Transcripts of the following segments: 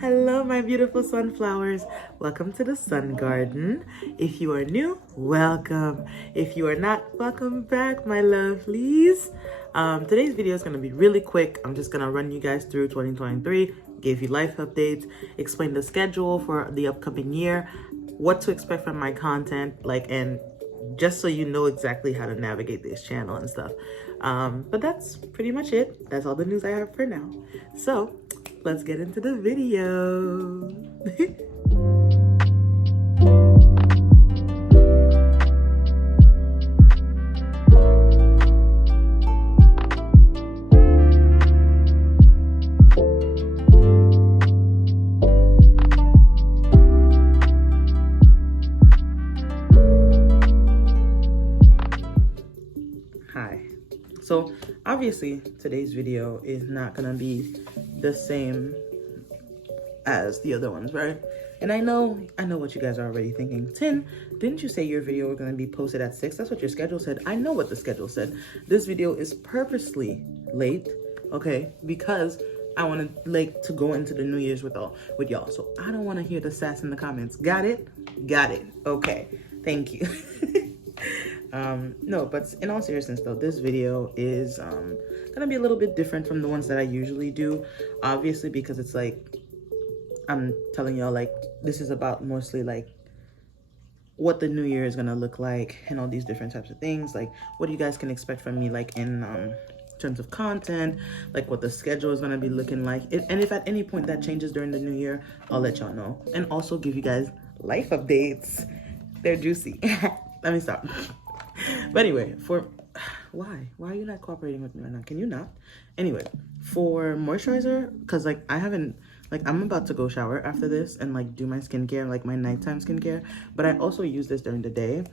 Hello, my beautiful sunflowers. Welcome to the Sun Garden. If you are new, welcome. If you are not, welcome back, my lovelies. Today's video is going to be really quick. I'm just going to run you guys through 2023, give you life updates, explain the schedule for the upcoming year, what to expect from my content, and just so you know exactly how to navigate this channel and stuff. But that's pretty much it. That's all the news I have for now. So let's get into the video. Hi. So obviously today's video is not gonna be the same as the other ones, right? And I know what you guys are already thinking. Tin, didn't you say your video was gonna be posted at 6? That's what your schedule said. I know what the schedule said. This video is purposely late, okay? Because I want to go into the New Year's with y'all. So I don't want to hear the sass in the comments. Got it? Got it. Okay. Thank you. No, but in all seriousness though, this video is gonna be a little bit different from the ones that I usually do, obviously, because it's I'm telling y'all this is about mostly what the new year is gonna look like and all these different types of things, what you guys can expect from me in terms of content, what the schedule is gonna be looking like. And if at any point that changes during the new year, I'll let y'all know, and also give you guys life updates. They're juicy. Let me stop. But anyway, why are you not cooperating with me right now? Can you not? Anyway, for moisturizer, because I haven't, I'm about to go shower after this and do my skincare, my nighttime skincare, but I also use this during the day.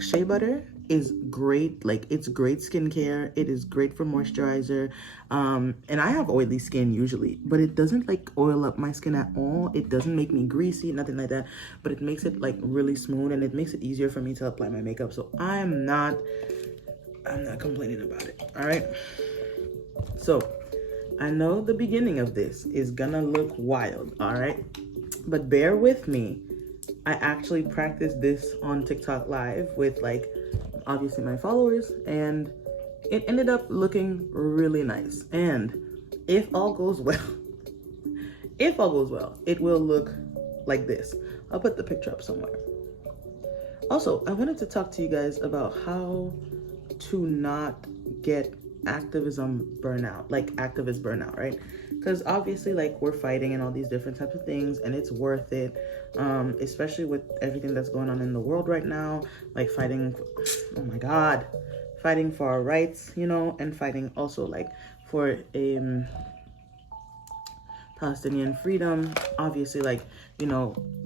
Shea butter is great. It's great skincare. It is great for moisturizer. And I have oily skin usually, but it doesn't oil up my skin at all. It doesn't make me greasy, nothing like that, but it makes it really smooth, and it makes it easier for me to apply my makeup. So I'm not complaining about it. All right. So I know the beginning of this is gonna look wild, all right? But bear with me. I actually practiced this on TikTok Live with obviously my followers, and it ended up looking really nice. And if all goes well, it will look like this. I'll put the picture up somewhere. Also, I wanted to talk to you guys about how to not get activist burnout, right? Because obviously we're fighting and all these different types of things, and it's worth it, especially with everything that's going on in the world right now, fighting, oh my god, fighting for our rights, and fighting also for Palestinian freedom. Obviously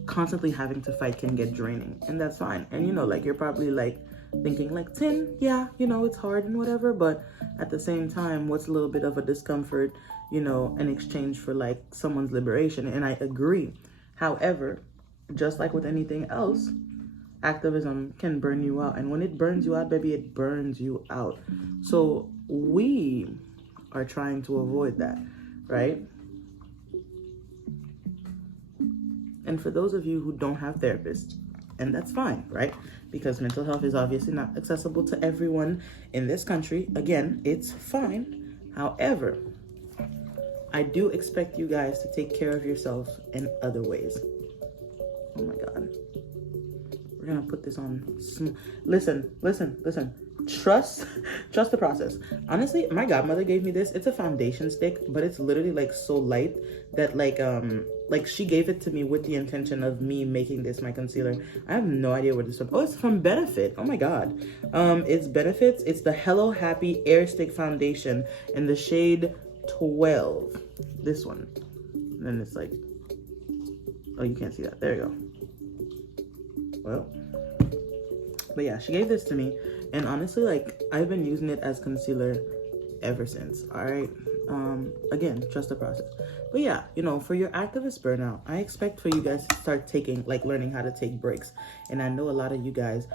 constantly having to fight can get draining, and that's fine. And you're probably thinking Tin, yeah, it's hard and whatever, but at the same time, what's a little bit of a discomfort, in exchange for someone's liberation? And I agree. However, just like with anything else, activism can burn you out, and when it burns you out, baby, it burns you out. So we are trying to avoid that, right? And for those of you who don't have therapists, and that's fine, right? Because mental health is obviously not accessible to everyone in this country. Again, it's fine. However, I do expect you guys to take care of yourselves in other ways. Oh my God. We're gonna put this on. Listen. Trust the process. Honestly, my godmother gave me this. It's a foundation stick, but it's literally so light that she gave it to me with the intention of me making this my concealer. I have no idea where this is from. Oh, it's from Benefit. Oh my God. It's Benefits. It's the Hello Happy Air Stick Foundation in the shade 12. This one. And then it's oh, you can't see that. There you go. Well, but yeah, she gave this to me, and honestly, I've been using it as concealer ever since. All right. Again, trust the process. But yeah, for your activist burnout, I expect for you guys to start taking, learning how to take breaks. And I know a lot of you guys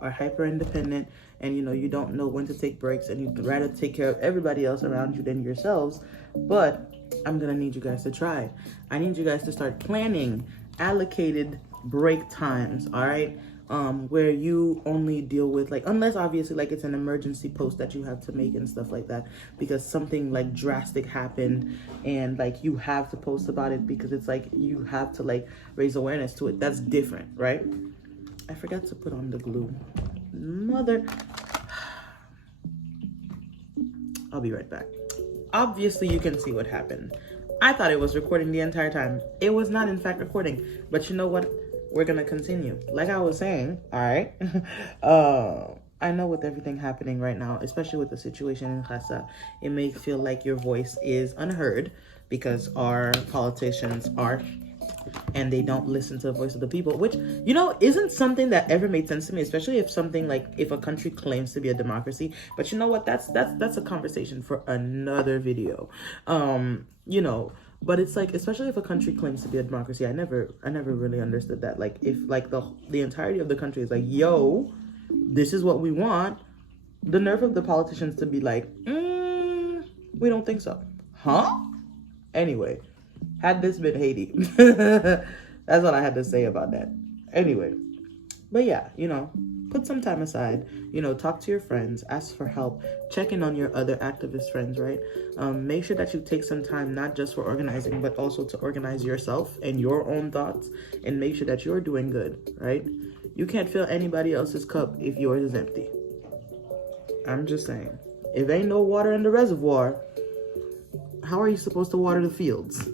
are hyper independent, and you don't know when to take breaks, and you'd rather take care of everybody else around you than yourselves. But I'm gonna need you guys to try. I need you guys to start planning allocated break times, all right? Where you only deal with, like, unless obviously like it's an emergency post that you have to make and stuff like that, because something like drastic happened and like you have to post about it because it's like you have to like raise awareness to it. That's different, right? I forgot to put on the glue. Mother. I'll be right back. Obviously you can see what happened. I thought it was recording the entire time. It was not in fact recording, but you know what? We're gonna continue. Like I was saying, all right. I know with everything happening right now, especially with the situation in Gaza, it may feel like your voice is unheard because our politicians are, and they don't listen to the voice of the people, which, you know, isn't something that ever made sense to me, especially if something like if a country claims to be a democracy. But you know what? That's a conversation for another video. You know, but it's like, especially if a country claims to be a democracy, I never really understood that. Like if like the entirety of the country is like, yo, this is what we want, the nerve of the politicians to be like, we don't think so. Huh? Anyway, had this been Haiti, that's what I had to say about that. Anyway, but yeah, you know, put some time aside, you know, talk to your friends, ask for help, check in on your other activist friends, right? Make sure that you take some time, not just for organizing, but also to organize yourself and your own thoughts, and make sure that you're doing good, right? You can't fill anybody else's cup if yours is empty. I'm just saying, if ain't no water in the reservoir, how are you supposed to water the fields?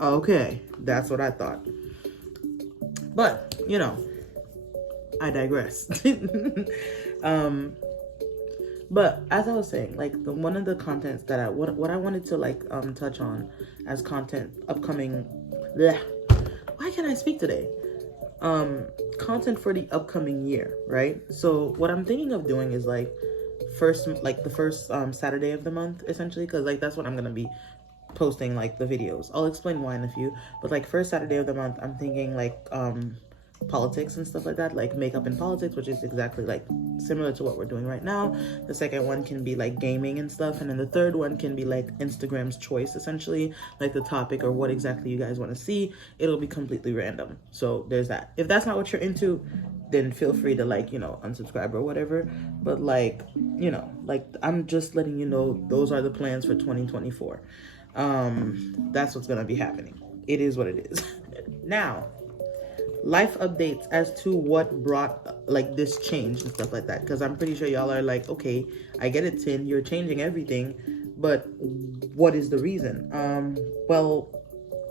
Okay, that's what I thought. But, you know, I digress. But as I was saying, like one of the contents that what I wanted to like touch on as content upcoming, why can't I speak today? Content for the upcoming year, right? So what I'm thinking of doing is like the first Saturday of the month, essentially, because like that's what I'm gonna be posting like the videos. I'll explain why in a few, but like first Saturday of the month, I'm thinking like politics and stuff like that, like makeup and politics, which is exactly like similar to what we're doing right now. The second one can be like gaming and stuff, and then the third one can be like Instagram's choice, essentially, like the topic or what exactly you guys want to see. It'll be completely random. So there's that. If that's not what you're into, then feel free to like, you know, unsubscribe or whatever. But like, you know, like I'm just letting you know those are the plans for 2024. That's what's gonna be happening. It is what it is. Now, life updates as to what brought like this change and stuff like that, because I'm pretty sure y'all are like, okay, I get it, Tin, you're changing everything, but what is the reason? Well,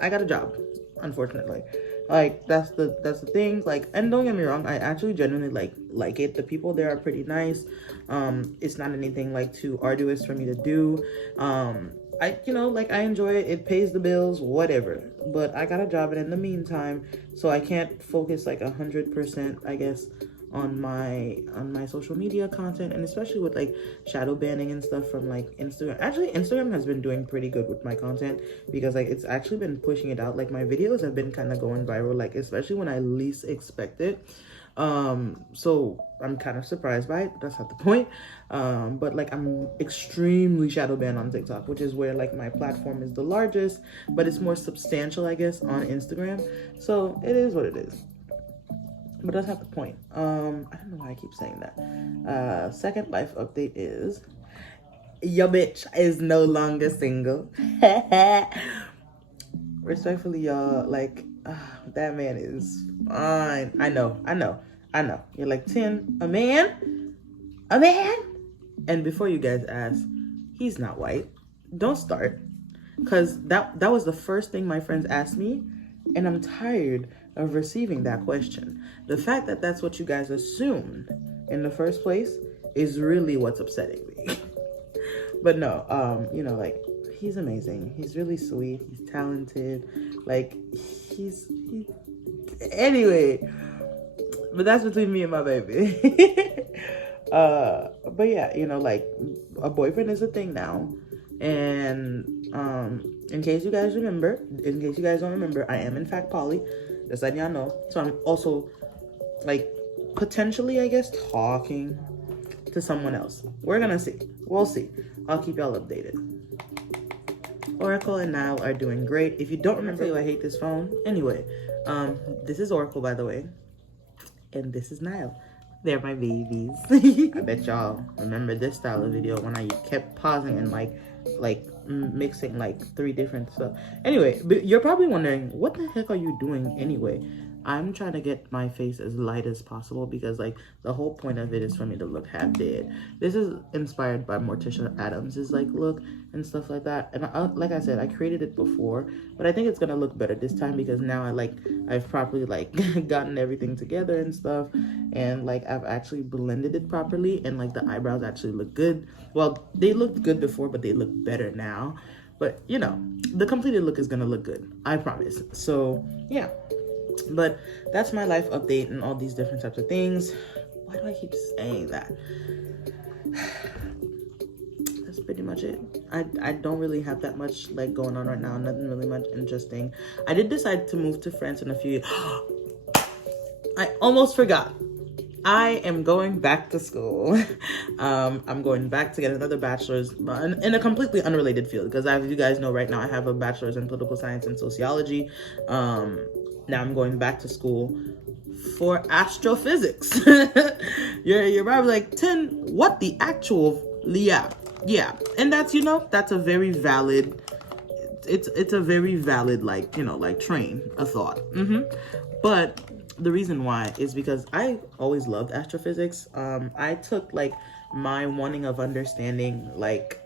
I got a job, unfortunately. Like that's the thing. Like, and don't get me wrong, I actually genuinely like it. The people there are pretty nice. It's not anything like too arduous for me to do. I enjoy it. It pays the bills, whatever. But I got a job, and in the meantime, so I can't focus like 100%, I guess, on my social media content, and especially with like shadow banning and stuff from like Instagram. Actually, Instagram has been doing pretty good with my content, because like it's actually been pushing it out. Like my videos have been kind of going viral, like especially when I least expect it. So I'm kind of surprised by it, but that's not the point. But like I'm extremely shadow banned on TikTok, which is where like my platform is the largest, but it's more substantial, I guess, on Instagram. So it is what it is. But that's not the point. I don't know why I keep saying that. Second life update is your bitch is no longer single. Respectfully, y'all, like that man is fine. I know. You're like, Tin, a man? And before you guys ask, he's not white. Don't start. Because that was the first thing my friends asked me, and I'm tired of receiving that question. The fact that that's what you guys assumed in the first place is really what's upsetting me. But no, like, he's amazing. He's really sweet. He's talented. Like, anyway, but that's between me and my baby. But yeah, like, a boyfriend is a thing now. And in case you guys don't remember, I am in fact poly, just letting y'all know. So I'm also like potentially, I guess, talking to someone else. We're gonna see. We'll see. I'll keep y'all updated. Oracle and Nile are doing great. If you don't remember, I hate this phone. Anyway, this is Oracle, by the way, and this is Nile. They're my babies. I bet y'all remember this style of video when I kept pausing and mixing like 3 different stuff. Anyway, but you're probably wondering, what the heck are you doing anyway? I'm trying to get my face as light as possible because like the whole point of it is for me to look half dead. This is inspired by Morticia Adams' like look and stuff like that. And like I said, I created it before, but I think it's gonna look better this time because now I've properly like gotten everything together and stuff, and like I've actually blended it properly, and like the eyebrows actually look good. Well, they looked good before, but they look better now. But you know, the completed look is gonna look good, I promise. So yeah. But that's my life update and all these different types of things. Why do I keep saying that? That's pretty much it. I don't really have that much like going on right now. Nothing really much interesting. I did decide to move to France in a few years. I almost forgot. I am going back to school. I'm going back to get another bachelor's in a completely unrelated field because as you guys know right now, I have a bachelor's in political science and sociology. Now I'm going back to school for astrophysics. You're probably like, Tin, what the actual? Yeah. And that's, you know, that's a very valid, it's a very valid, like, you know, like train of thought. But the reason why is because I always loved astrophysics. I took like my wanting of understanding like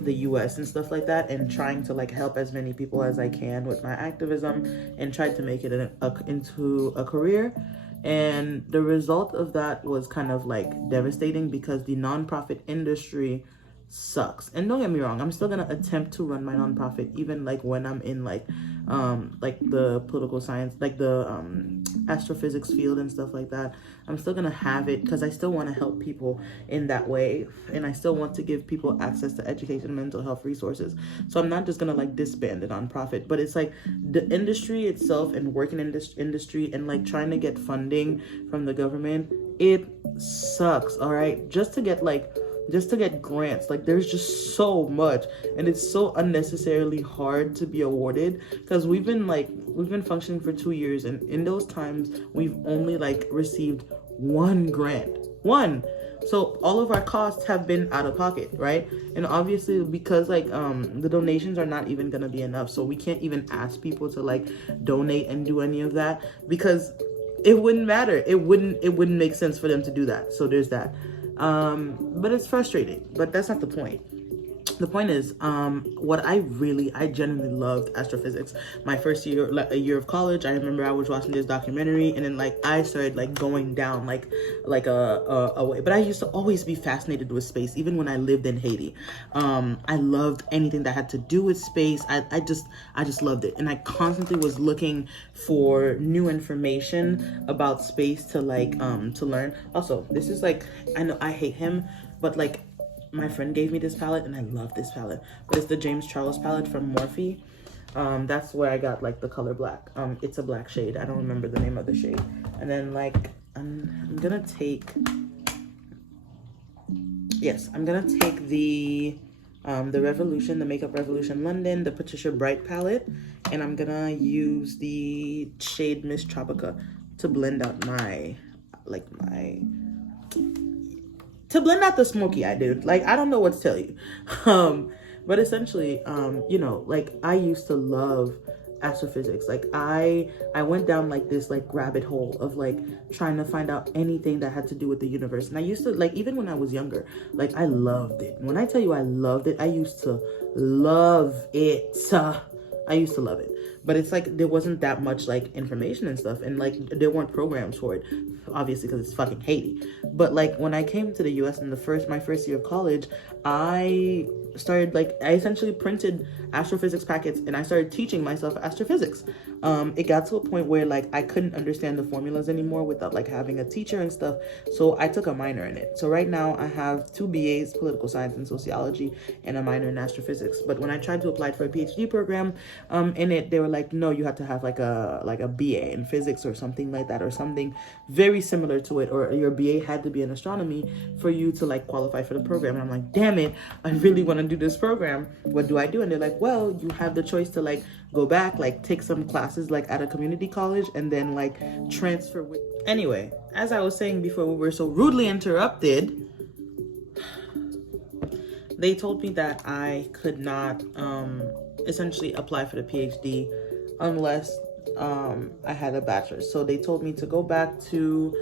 the US and stuff like that, and trying to like help as many people as I can with my activism, and tried to make it into a career. And the result of that was kind of like devastating because the nonprofit industry sucks. And don't get me wrong, I'm still gonna attempt to run my nonprofit even like when I'm in like the political science, like the astrophysics field and stuff like that. I'm still gonna have it because I still want to help people in that way, and I still want to give people access to education and mental health resources. So I'm not just gonna like disband a nonprofit, but it's like the industry itself and working in this industry and like trying to get funding from the government, it sucks. All right, just to get grants, like there's just so much, and it's so unnecessarily hard to be awarded because we've been functioning for 2 years, and in those times we've only like received 1 grant. So all of our costs have been out of pocket, right? And obviously because like the donations are not even gonna be enough, so we can't even ask people to like donate and do any of that because it wouldn't matter. It wouldn't make sense for them to do that. So there's that. But it's frustrating, but that's not the point. The point is, I genuinely loved astrophysics. My first year, like a year of college, I remember I was watching this documentary, and then like I started like going down like a way. But I used to always be fascinated with space, even when I lived in Haiti. I loved anything that had to do with space. I just loved it, and I constantly was looking for new information about space to like to learn. Also, this is like, I know I hate him, but like, my friend gave me this palette and I love this palette, but it's the James Charles palette from Morphe. That's where I got like the color black. It's a black shade. I don't remember the name of the shade. And then like I'm gonna take the Revolution, the Makeup Revolution London, the Patricia Bright palette, and I'm gonna use the shade Miss Tropica to blend out to blend out the smoky eye, dude. Like, I don't know what to tell you. But essentially, you know, like I used to love astrophysics. Like I went down like this like rabbit hole of like trying to find out anything that had to do with the universe. And I used to like, even when I was younger, like I loved it. When I tell you I loved it, I used to love it. I used to love it. But it's like there wasn't that much like information and stuff, and like there weren't programs for it, obviously because it's fucking Haiti. But like when I came to the US in my first year of college, I essentially printed astrophysics packets and I started teaching myself astrophysics. It got to a point where like I couldn't understand the formulas anymore without like having a teacher and stuff, so I took a minor in it. So right now I have 2 BAs, political science and sociology, and a minor in astrophysics. But when I tried to apply for a PhD program, in it, they were like, no, you have to have like a BA in physics or something like that, or something very similar to it, or your BA had to be in astronomy for you to like qualify for the program. And I'm like, damn it, I really want to do this program. What do I do? And they're like, well, you have the choice to like go back, like take some classes like at a community college, and then like transfer with. Anyway, as I was saying before we were so rudely interrupted, they told me that I could not essentially apply for the PhD unless I had a bachelor's. So they told me to go back to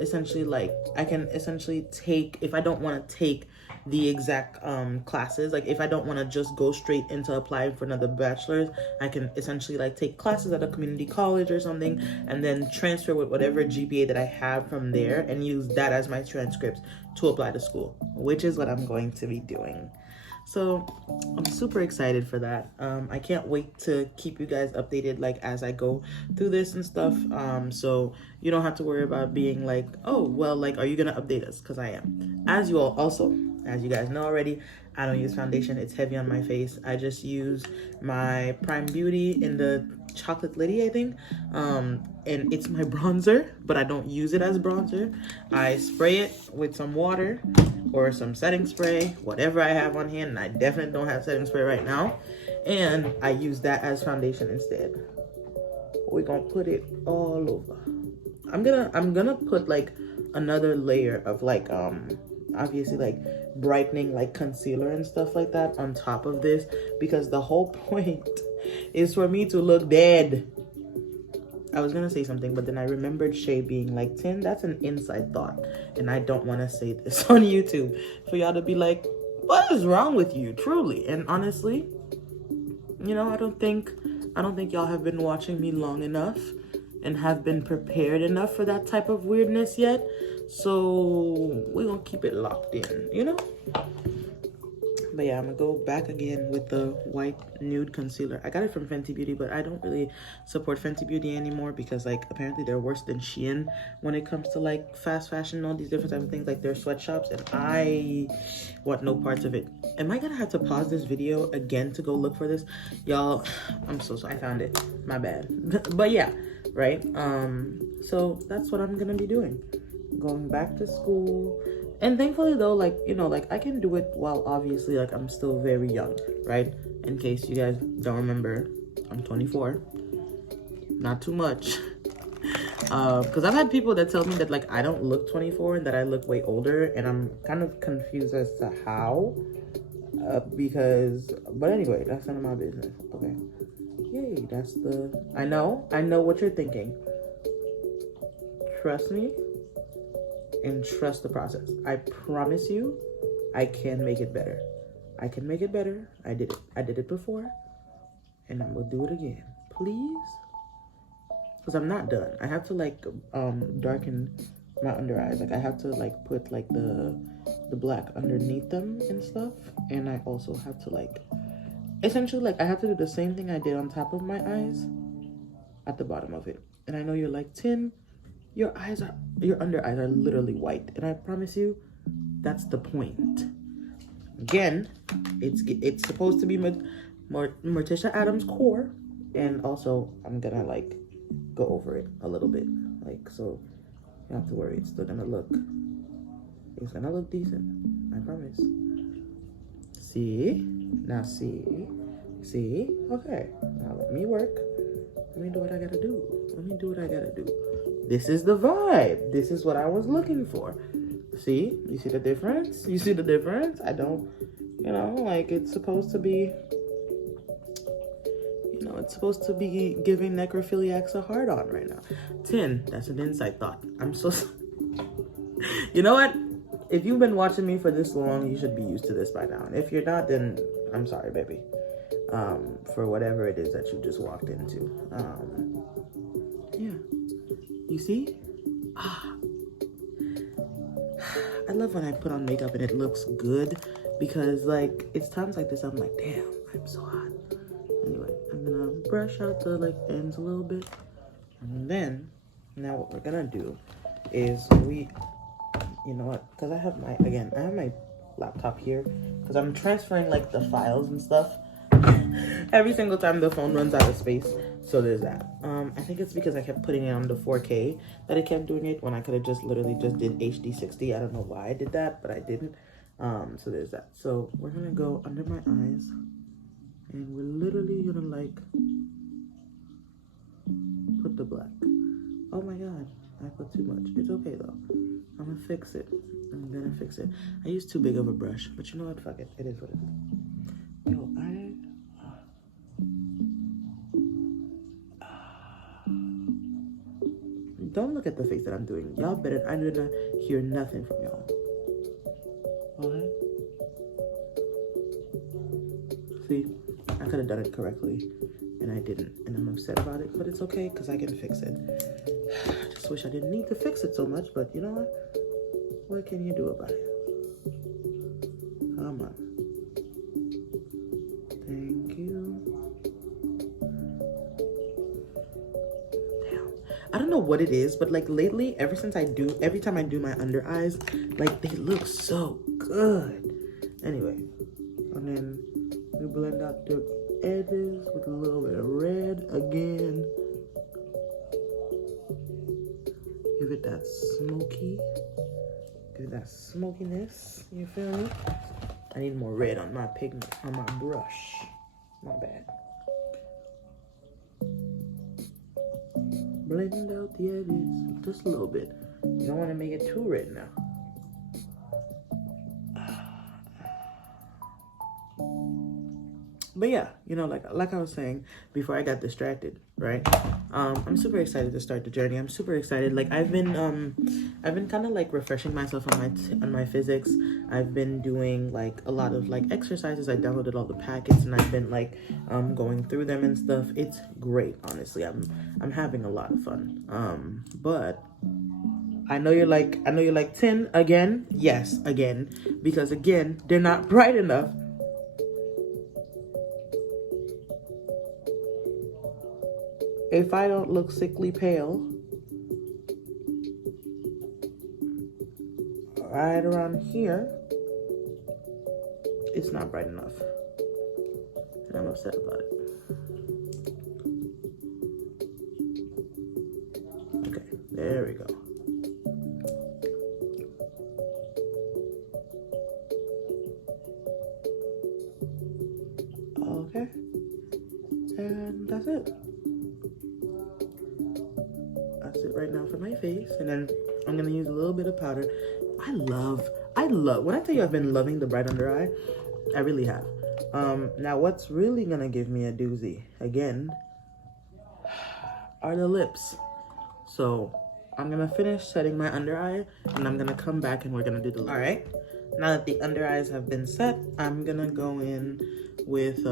essentially like I can essentially take, if I don't want to take the exact classes, like if I don't want to just go straight into applying for another bachelor's, I can essentially like take classes at a community college or something, and then transfer with whatever GPA that I have from there and use that as my transcripts to apply to school, which is what I'm going to be doing. So I'm super excited for that. I can't wait to keep you guys updated like as I go through this and stuff. So you don't have to worry about being like, oh, well, like, are you gonna update us? Because I am. As you guys know already, I don't use foundation. It's heavy on my face. I just use my Prime Beauty in the Chocolate Lady, I think. And it's my bronzer, but I don't use it as bronzer. I spray it with some water or some setting spray, whatever I have on hand, and I definitely don't have setting spray right now, and I use that as foundation instead. We're gonna put it all over. I'm gonna put like another layer of like obviously like brightening like concealer and stuff like that on top of this, because the whole point is for me to look dead. I was gonna say something, but then I remembered Shay being like, Tin, that's an inside thought, and I don't want to say this on YouTube for y'all to be like, what is wrong with you, truly? And honestly, you know, I don't think y'all have been watching me long enough and have been prepared enough for that type of weirdness yet, so we're gonna keep it locked in, you know? But yeah, I'm gonna go back again with the white nude concealer. I got it from Fenty Beauty, but I don't really support Fenty Beauty anymore because like apparently they're worse than Shein when it comes to like fast fashion and all these different type of things, like their sweatshops, and I want no parts of it. Am I gonna have to pause this video again to go look for this? Y'all, I'm so sorry. I found it. My bad. But yeah, right? So that's what I'm gonna be doing. Going back to school. And thankfully though, like, you know, like I can do it while obviously like I'm still very young, right? In case you guys don't remember, I'm 24. Not too much. Because I've had people that tell me that like I don't look 24 and that I look way older, and I'm kind of confused as to how. But anyway, that's none of my business. Okay. Yay, that's the... I know what you're thinking. Trust me. And trust the process. I promise you, I can make it better. I can make it better. I did it before, and I'm gonna do it again, please. Because I'm not done. I have to like darken my under eyes. Like I have to like put like the black underneath them and stuff. And I also have to like essentially like I have to do the same thing I did on top of my eyes at the bottom of it. And I know you're like, Tin, your under eyes are literally white, and I promise you, that's the point. Again, it's supposed to be Morticia Addams core, and also I'm gonna like go over it a little bit, like so. You don't have to worry. It's still gonna look. It's gonna look decent. I promise. See now. See. Okay. Now let me work. Let me do what I gotta do. This is the vibe. This is what I was looking for. See? You see the difference? I don't, you know, like it's supposed to be, you know, it's supposed to be giving necrophiliacs a hard on right now. Tin, that's an inside thought. I'm so, you know what? If you've been watching me for this long, you should be used to this by now. And if you're not, then I'm sorry, baby. For whatever it is that you just walked into. Yeah. You see? I love when I put on makeup and it looks good, because like it's times like this I'm like, damn, I'm so hot. Anyway, I'm gonna brush out the like ends a little bit, and then now what we're gonna do is you know what, because I have my laptop here because I'm transferring like the files and stuff. Every single time the phone runs out of space. So there's that. I think it's because I kept putting it on the 4K that it kept doing it when I could have just literally just did HD 60. I don't know why I did that, but I didn't. So there's that. So we're gonna go under my eyes, and we're literally gonna like put the black. Oh my god, I put too much. It's okay though. I'm gonna fix it. I'm gonna fix it. I used too big of a brush, but you know what? Fuck it. It is what it is. Yo, don't look at the face that I'm doing. Y'all better. I'm gonna hear nothing from y'all. Okay? See, I could have done it correctly, and I didn't, and I'm upset about it. But it's okay because I can fix it. I just wish I didn't need to fix it so much, but you know what? What can you do about it? Come on. Thank you. Damn. I don't know what it is, but like lately, every time I do my under eyes, like they look so good. Anyway, and then we blend out the edges with a little bit of red again. Give it that smoky. That smokiness, you feel me? I need more red on my pigment, on my brush. My bad. Blend out the edges just a little bit. You don't want to make it too red now. But yeah, you know, like I was saying before I got distracted, right? I'm super excited to start the journey. I'm super excited. Like I've been kind of like refreshing myself on my physics. I've been doing like a lot of like exercises. I downloaded all the packets and I've been like going through them and stuff. It's great, honestly. I'm having a lot of fun. But I know you're like 10 again. Yes, again, because again, they're not bright enough. If I don't look sickly pale, right around here, it's not bright enough. And I'm upset about it. Okay, there we go. Okay, and that's it. That's it right now for my face, and then I'm gonna use a little bit of powder. I love, when I tell you I've been loving the bright under eye, I really have. Now what's really gonna give me a doozy, again, are the lips. So I'm gonna finish setting my under eye, and I'm gonna come back and we're gonna do the lips. All right, now that the under eyes have been set, I'm gonna go in with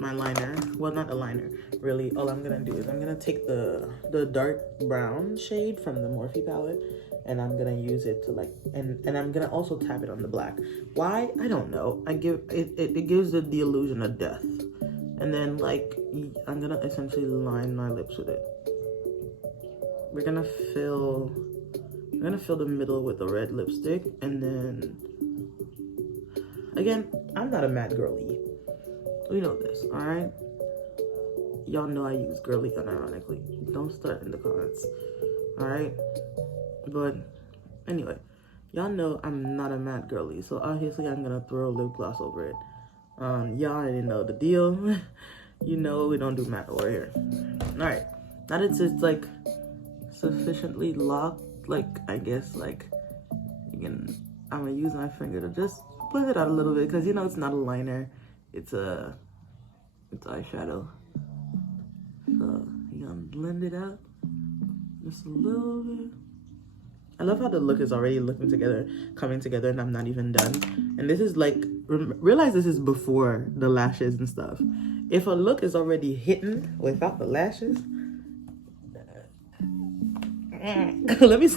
my liner. Well, not a liner, really. All I'm gonna do is I'm gonna take the dark brown shade from the Morphe palette, and I'm gonna use it to like, and I'm gonna also tap it on the black. Why? I don't know. It gives the illusion of death. And then like, I'm gonna essentially line my lips with it. We're gonna fill the middle with the red lipstick, and then again, I'm not a matte girly. We know this, all right? Y'all know I use girly unironically. Don't start in the comments, all right? But anyway, y'all know I'm not a matte girly, so obviously I'm gonna throw lip gloss over it. Y'all already know the deal. You know we don't do matte over here. All right, now that it's like sufficiently locked, like I guess like I'm gonna use my finger to just blend it out a little bit, because you know it's not a liner, it's eyeshadow. So you gonna blend it out just a little bit. I love how the look is already coming together, and I'm not even done. And this is like, realize this is before the lashes and stuff. If a look is already hitting without the lashes, let me,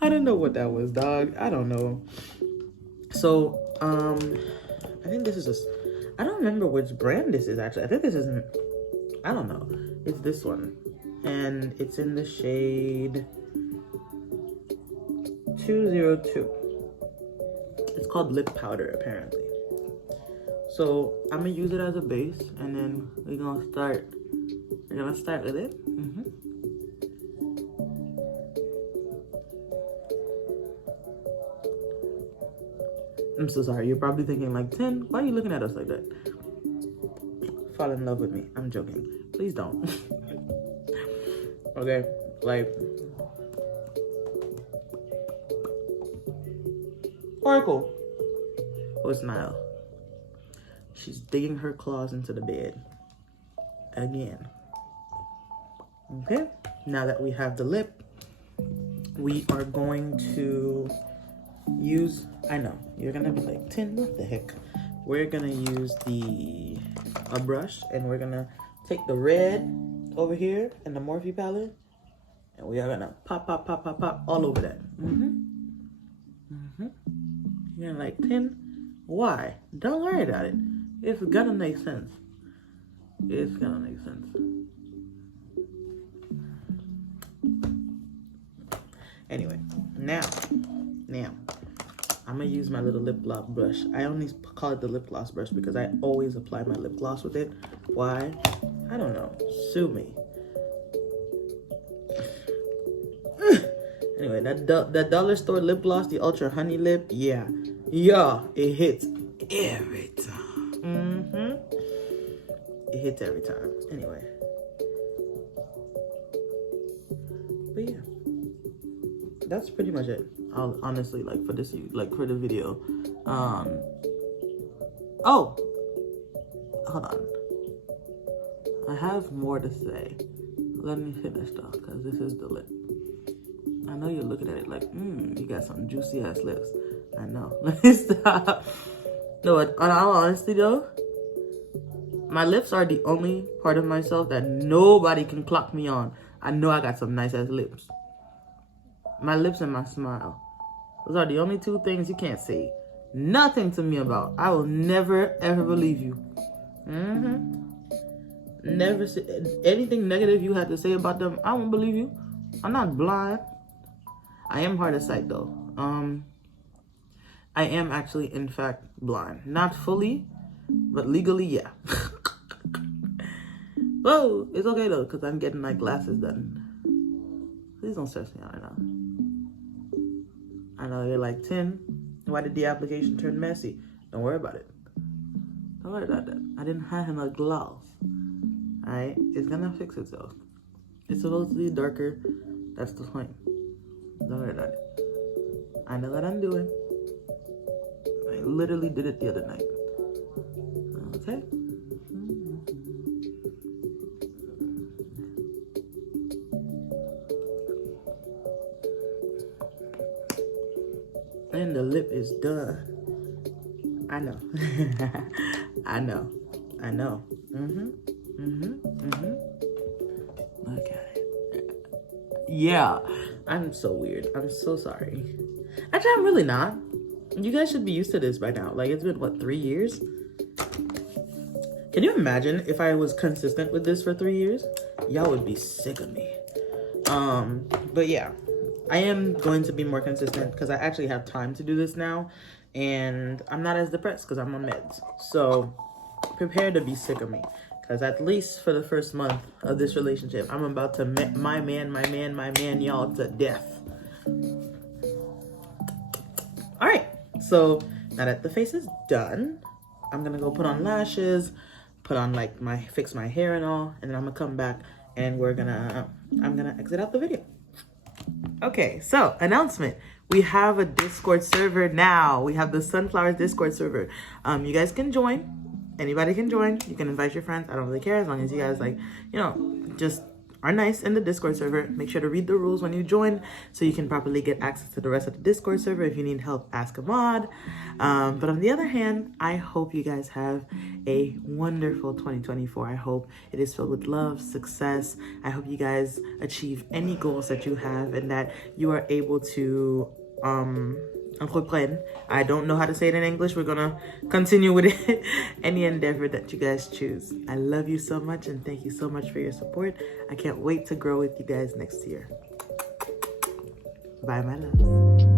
I don't know what that was, dog. I don't know. So, I think this is I don't remember which brand this is actually. I think this isn't, I don't know. It's this one. And it's in the shade 202. It's called lip powder, apparently. So I'm gonna use it as a base, and then we're gonna start with it. I'm so sorry. You're probably thinking like, 10, why are you looking at us like that? Fall in love with me. I'm joking. Please don't. Okay, like, Oracle. Where's Nile? She's digging her claws into the bed again. Okay, now that we have the lip, we are going to use, I know, you're gonna be like, 10, what the heck? We're gonna use a brush, and we're gonna take the red over here in the Morphe palette, and we are gonna pop all over that. You're like, 10, why? Don't worry about it. It's gonna make sense. It's gonna make sense. Anyway, now, I'm gonna use my little lip gloss brush. I only call it the lip gloss brush because I always apply my lip gloss with it. Why? I don't know. Sue me. Anyway, that dollar store lip gloss, the Ultra Honey Lip, yeah, it hits every time. It hits every time. Anyway, but yeah, that's pretty much it. I'll honestly, like, for this, like, for the video. Oh, hold on. I have more to say. Let me finish though, because this is the lip. I know you're looking at it like, you got some juicy ass lips. I know. Let me stop. No, in all honesty though, my lips are the only part of myself that nobody can clock me on. I know I got some nice ass lips. My lips and my smile. Those are the only two things you can't say nothing to me about. I will never ever believe you. Never say anything negative you had to say about them. I won't believe you. I'm not blind. I am hard of sight though. I am actually, in fact, blind. Not fully, but legally, yeah. Whoa, it's okay though, because I'm getting my glasses done. Please don't stress me out right now. I know you're like, 10, why did the application turn messy? Don't worry about it. Don't worry about that. I didn't have him a gloss. Alright, it's gonna fix itself. It's supposed to be darker. That's the point. Don't worry about it. I know what I'm doing. I literally did it the other night. Okay? And the lip is done. I know. I know. Look at it. Yeah. I'm so weird. I'm so sorry. Actually, I'm really not. You guys should be used to this by now. Like, it's been, what, 3 years? Can you imagine if I was consistent with this for 3 years? Y'all would be sick of me. But yeah, I am going to be more consistent because I actually have time to do this now. And I'm not as depressed because I'm on meds. So prepare to be sick of me. Because at least for the first month of this relationship, I'm about to my man y'all to death. All right. So now that the face is done, I'm going to go put on lashes, put on like fix my hair and all. And then I'm going to come back and I'm going to exit out the video. Okay, so announcement. We have a Discord server now. We have the Sunflowers Discord server. You guys can join. Anybody can join. You can invite your friends. I don't really care as long as you guys, like, you know, just are nice in the Discord server. Make sure to read the rules when you join so you can properly get access to the rest of the Discord server. If you need help, ask a mod. But on the other hand, I hope you guys have a wonderful 2024. I hope it is filled with love, success. I hope you guys achieve any goals that you have and that you are able to entreprendre. I don't know how to say it in English. We're gonna continue with it. Any endeavor that you guys choose. I love you so much and thank you so much for your support. I can't wait to grow with you guys next year. Bye, my loves.